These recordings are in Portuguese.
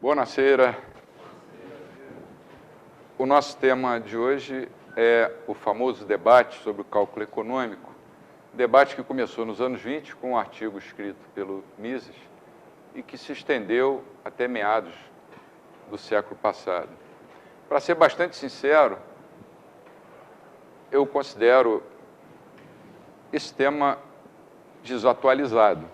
Buonasera. O nosso tema de hoje é o famoso debate sobre o cálculo econômico, debate que começou nos anos 20 com um artigo escrito pelo Mises e que se estendeu até meados do século passado. Para ser bastante sincero, eu considero esse tema desatualizado,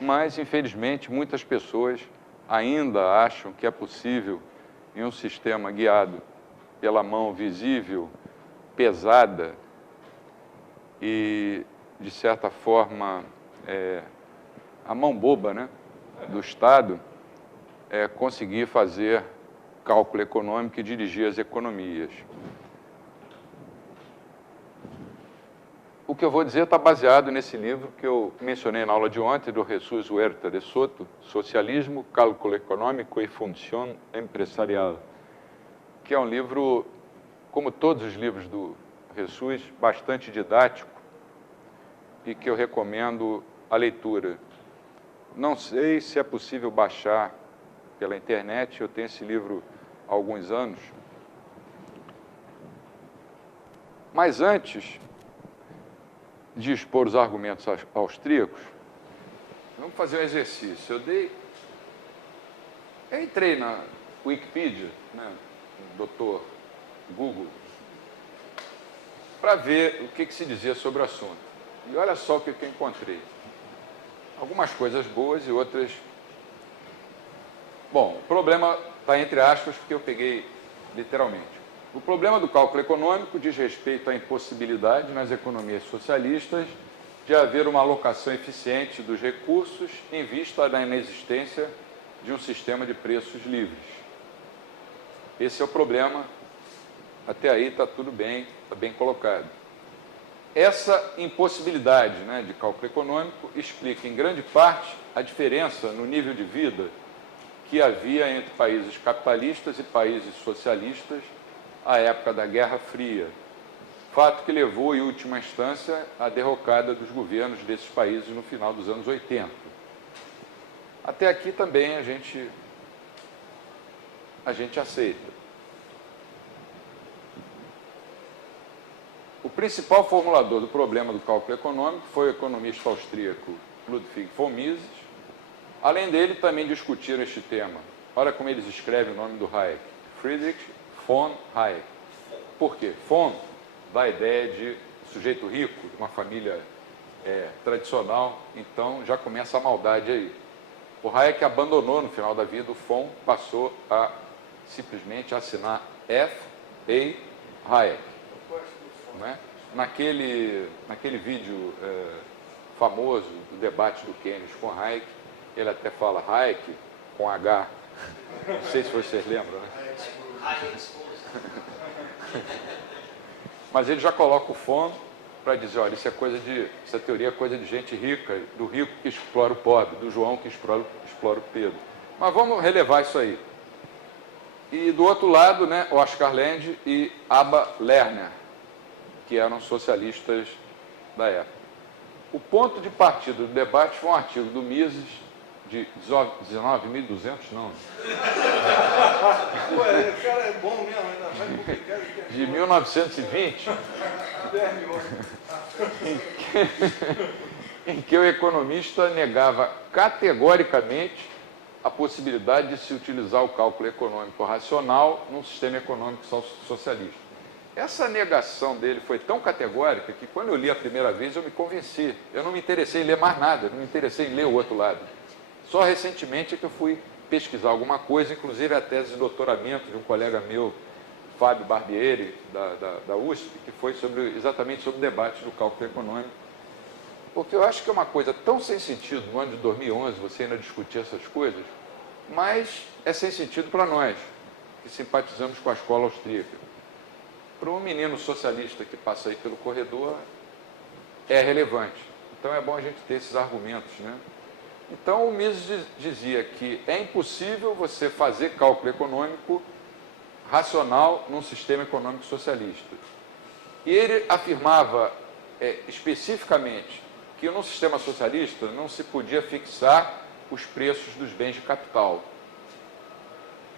mas, infelizmente, muitas pessoas ainda acham que é possível, em um sistema guiado pela mão visível, pesada e, de certa forma, a mão boba, né, do Estado, conseguir fazer cálculo econômico e dirigir as economias. O que eu vou dizer está baseado nesse livro que eu mencionei na aula de ontem, do Jesús Huerta de Soto, Socialismo, Cálculo Econômico e Função Empresarial, que é um livro, como todos os livros do Jesús, bastante didático e que eu recomendo a leitura. Não sei se é possível baixar pela internet, eu tenho esse livro há alguns anos. Mas antes de expor os argumentos austríacos, vamos fazer um exercício. Eu entrei na Wikipedia, né, no Dr. Google, para ver o que se dizia sobre o assunto. E olha só o que eu encontrei. Algumas coisas boas e outras... Bom, o problema está entre aspas, porque eu peguei literalmente. O problema do cálculo econômico diz respeito à impossibilidade nas economias socialistas de haver uma alocação eficiente dos recursos em vista da inexistência de um sistema de preços livres. Esse é o problema. Até aí está tudo bem, está bem colocado. Essa impossibilidade, né, de cálculo econômico explica, em grande parte, a diferença no nível de vida que havia entre países capitalistas e países socialistas à época da Guerra Fria, fato que levou, em última instância, à derrocada dos governos desses países no final dos anos 80. Até aqui também a gente aceita. O principal formulador do problema do cálculo econômico foi o economista austríaco Ludwig von Mises. Além dele, também discutiram este tema. Olha como eles escrevem o nome do Hayek. Friedrich von Hayek. Por quê? Von dá a ideia de sujeito rico, de uma família tradicional, então já começa a maldade aí. O Hayek abandonou no final da vida o von, passou a simplesmente assinar F. A. Hayek. Não é? Naquele vídeo famoso do debate do Keynes com Hayek, ele até fala Hayek com H. Não sei se vocês lembram, né? Mas ele já coloca o von para dizer, olha, essa teoria é coisa de gente rica, do rico que explora o pobre, do João que explora o Pedro. Mas vamos relevar isso aí. E do outro lado, né, Oscar Lende e Abba Lerner, que eram socialistas da época. O ponto de partida do debate foi um artigo do Mises, de 19.200, não. Ué, o cara é bom mesmo, ainda vai publicar. De 1920, em que o economista negava categoricamente a possibilidade de se utilizar o cálculo econômico racional num sistema econômico socialista. Essa negação dele foi tão categórica que, quando eu li a primeira vez, eu me convenci. Eu não me interessei em ler mais nada, não me interessei em ler o outro lado. Só recentemente é que eu fui pesquisar alguma coisa, inclusive a tese de doutoramento de um colega meu, Fábio Barbieri, da USP, que foi exatamente sobre o debate do cálculo econômico. Porque eu acho que é uma coisa tão sem sentido, no ano de 2011, você ainda discutir essas coisas, mas é sem sentido para nós, que simpatizamos com a escola austríaca. Para um menino socialista que passa aí pelo corredor, é relevante. Então é bom a gente ter esses argumentos, né? Então o Mises dizia que é impossível você fazer cálculo econômico racional num sistema econômico socialista. E ele afirmava especificamente que num sistema socialista não se podia fixar os preços dos bens de capital.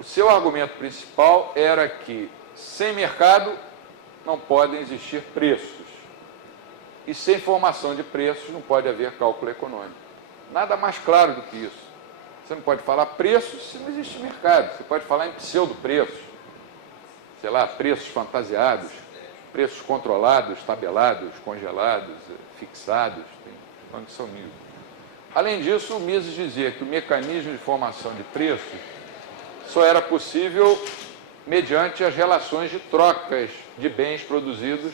O seu argumento principal era que, sem mercado, não podem existir preços. E sem formação de preços, não pode haver cálculo econômico. Nada mais claro do que isso. Você não pode falar preços se não existe mercado. Você pode falar em pseudo-preços. Sei lá, preços fantasiados, preços controlados, tabelados, congelados, fixados, tem condição nisso. Além disso, o Mises dizia que o mecanismo de formação de preços só era possível mediante as relações de trocas de bens produzidos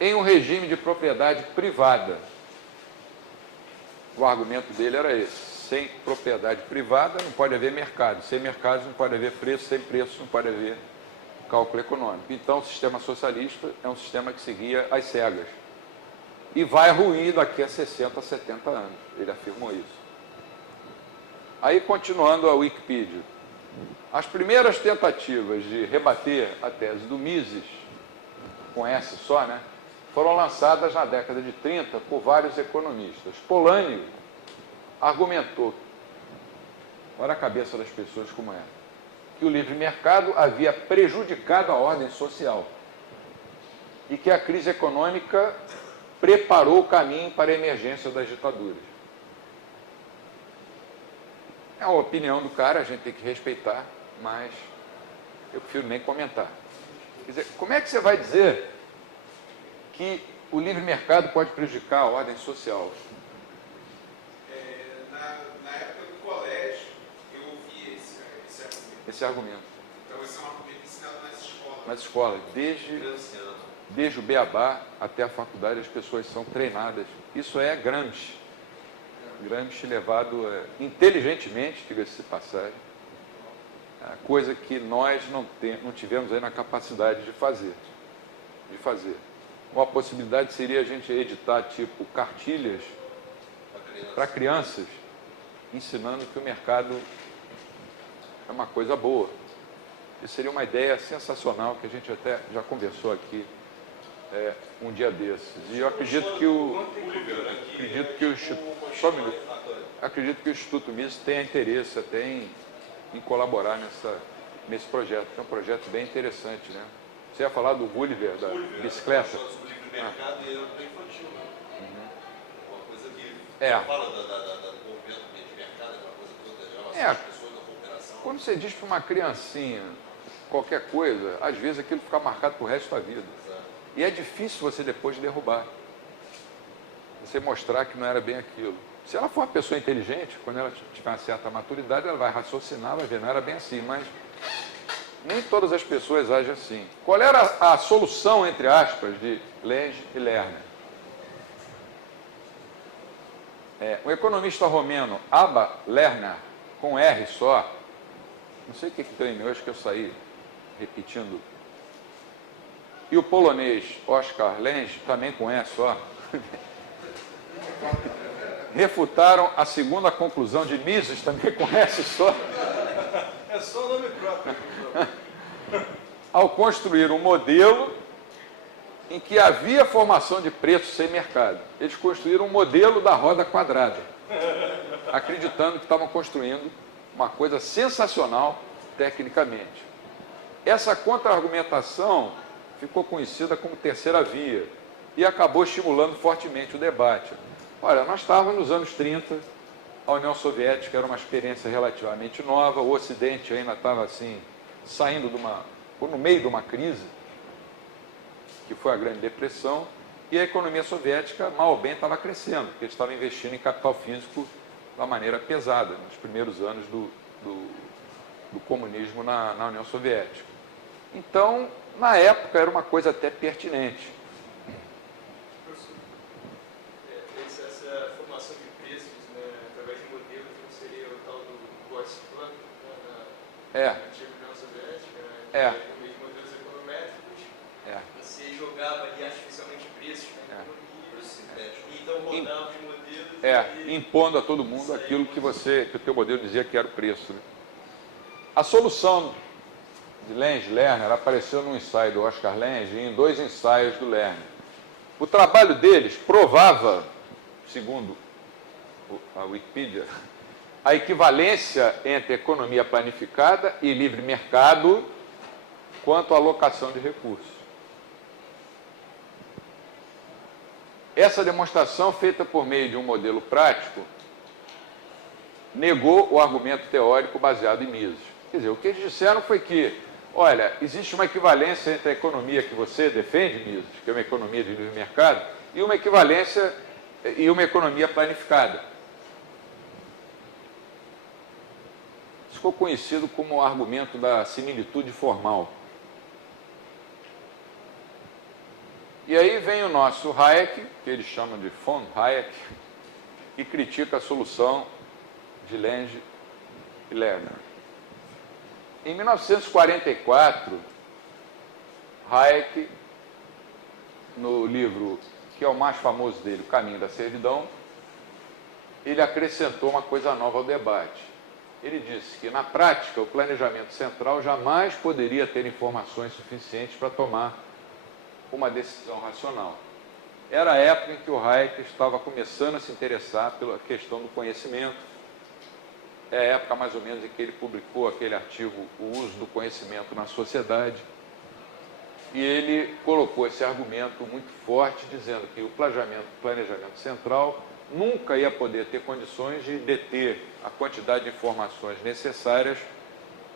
em um regime de propriedade privada. O argumento dele era esse. Sem propriedade privada não pode haver mercado. Sem mercado não pode haver preço. Sem preço não pode haver cálculo econômico. Então, o sistema socialista é um sistema que seguia às cegas. E vai ruir daqui a 60, 70 anos. Ele afirmou isso. Aí, continuando a Wikipedia. As primeiras tentativas de rebater a tese do Mises, com S só, né, foram lançadas na década de 30 por vários economistas. Polanyi argumentou, olha a cabeça das pessoas como é, que o livre mercado havia prejudicado a ordem social e que a crise econômica preparou o caminho para a emergência das ditaduras. É a opinião do cara, a gente tem que respeitar, mas eu prefiro nem comentar. Quer dizer, como é que você vai dizer que o livre mercado pode prejudicar a ordem social? Na época do colégio, eu ouvi Esse argumento. Então, esse é um argumento ensinado nas escolas. Nas escolas, desde o beabá até a faculdade, as pessoas são treinadas. Isso é Gramsci. Gramsci levado inteligentemente, diga-se de passagem, coisa que nós não tivemos aí na capacidade de fazer. Uma possibilidade seria a gente editar, tipo, cartilhas para crianças, ensinando que o mercado é uma coisa boa. Isso seria uma ideia sensacional que a gente até já conversou aqui um dia desses. E eu acredito que o Instituto Mises tenha interesse até em colaborar nesse projeto, que é um projeto bem interessante, né? Você ia falar do Gulliver, da bicicleta? Sobre o livre mercado e era infantil, né? Uma coisa que fala do movimento de mercado, aquela coisa toda, as pessoas da cooperação. Quando você diz para uma criancinha qualquer coisa, às vezes aquilo fica marcado para o resto da vida. Exato. E é difícil você depois derrubar. Você mostrar que não era bem aquilo. Se ela for uma pessoa inteligente, quando ela tiver uma certa maturidade, ela vai raciocinar, vai ver, não era bem assim, mas nem todas as pessoas agem assim. Qual era a solução, entre aspas, de Lange e Lerner? O economista romeno Abba Lerner, com R só, não sei o que deu em mim hoje que eu saí repetindo, e o polonês Oskar Lange, também com E só, refutaram a segunda conclusão de Mises, também com S só. É só o nome próprio. Ao construir um modelo em que havia formação de preços sem mercado. Eles construíram um modelo da roda quadrada, acreditando que estavam construindo uma coisa sensacional tecnicamente. Essa contra-argumentação ficou conhecida como terceira via e acabou estimulando fortemente o debate. Olha, nós estávamos nos anos 30, a União Soviética era uma experiência relativamente nova, o Ocidente ainda estava assim, saindo no meio de uma crise, que foi a Grande Depressão, e a economia soviética, mal ou bem, estava crescendo, porque eles estavam investindo em capital físico de uma maneira pesada, nos primeiros anos do comunismo na União Soviética. Então, na época, era uma coisa até pertinente. Essa formação de preços, né, através de modelos, não seria o tal do Gosplan, na antiga União Soviética, né, os modelos econométricos, você jogava ali artificialmente preços na economia, então rodava os modelos... impondo a todo mundo aquilo que o teu modelo dizia que era o preço. Né? A solução de Lange e Lerner apareceu num ensaio do Oskar Lange e em 2 ensaios do Lerner. O trabalho deles provava, segundo a Wikipedia, a equivalência entre economia planificada e livre mercado quanto à alocação de recursos. Essa demonstração, feita por meio de um modelo prático, negou o argumento teórico baseado em Mises. Quer dizer, o que eles disseram foi que, olha, existe uma equivalência entre a economia que você defende, Mises, que é uma economia de livre mercado, e uma equivalência e uma economia planificada. Isso ficou conhecido como o argumento da similitude formal. E aí vem o nosso Hayek, que eles chamam de von Hayek, e critica a solução de Lange e Lerner. Em 1944, Hayek, no livro que é o mais famoso dele, O Caminho da Servidão, ele acrescentou uma coisa nova ao debate. Ele disse que, na prática, o planejamento central jamais poderia ter informações suficientes para tomar uma decisão racional. Era a época em que o Hayek estava começando a se interessar pela questão do conhecimento. É a época, mais ou menos, em que ele publicou aquele artigo O Uso do Conhecimento na Sociedade. E ele colocou esse argumento muito forte, dizendo que o planejamento central nunca ia poder ter condições de deter a quantidade de informações necessárias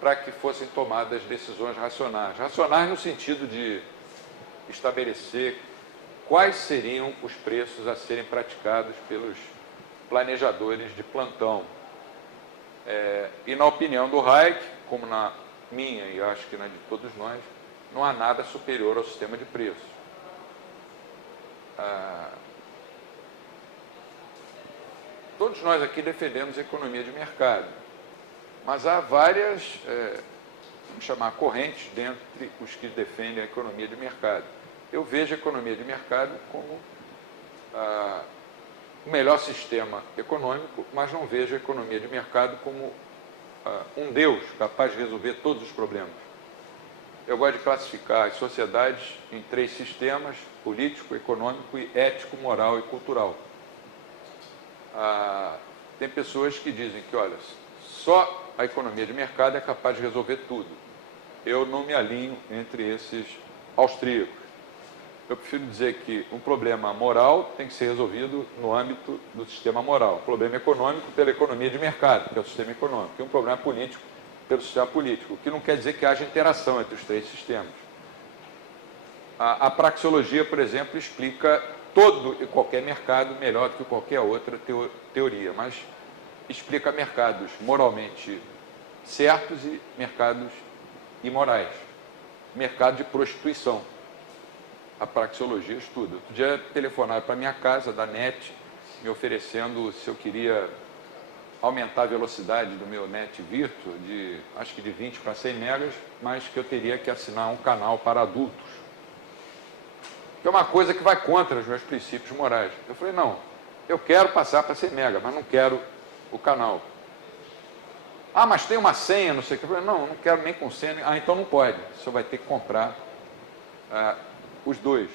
para que fossem tomadas decisões racionais. Racionais no sentido de estabelecer quais seriam os preços a serem praticados pelos planejadores de plantão. E na opinião do Hayek, como na minha e acho que na de todos nós, não há nada superior ao sistema de preços. Todos nós aqui defendemos a economia de mercado, mas há várias, vamos chamar, correntes dentre os que defendem a economia de mercado. Eu vejo a economia de mercado como o melhor sistema econômico, mas não vejo a economia de mercado como um Deus capaz de resolver todos os problemas. Eu gosto de classificar as sociedades em 3 sistemas: político, econômico e ético, moral e cultural. Tem pessoas que dizem que, olha, só a economia de mercado é capaz de resolver tudo. Eu não me alinho entre esses austríacos. Eu prefiro dizer que um problema moral tem que ser resolvido no âmbito do sistema moral. Um problema econômico pela economia de mercado, que é o sistema econômico. E um problema político pelo sistema político, o que não quer dizer que haja interação entre os 3 sistemas. A praxeologia, por exemplo, explica todo e qualquer mercado melhor do que qualquer outra teoria, mas explica mercados moralmente certos e mercados imorais. Mercado de prostituição. A praxeologia estuda. Outro dia telefonaram para a minha casa, da NET, me oferecendo se eu queria aumentar a velocidade do meu net virtual, acho que de 20 para 100 megas, mas que eu teria que assinar um canal para adultos. Que é uma coisa que vai contra os meus princípios morais. Eu falei, não, eu quero passar para 100 megas, mas não quero o canal. Ah, mas tem uma senha, não sei o que. Eu falei, não quero nem com senha. Ah, então não pode. Você vai ter que comprar os 2.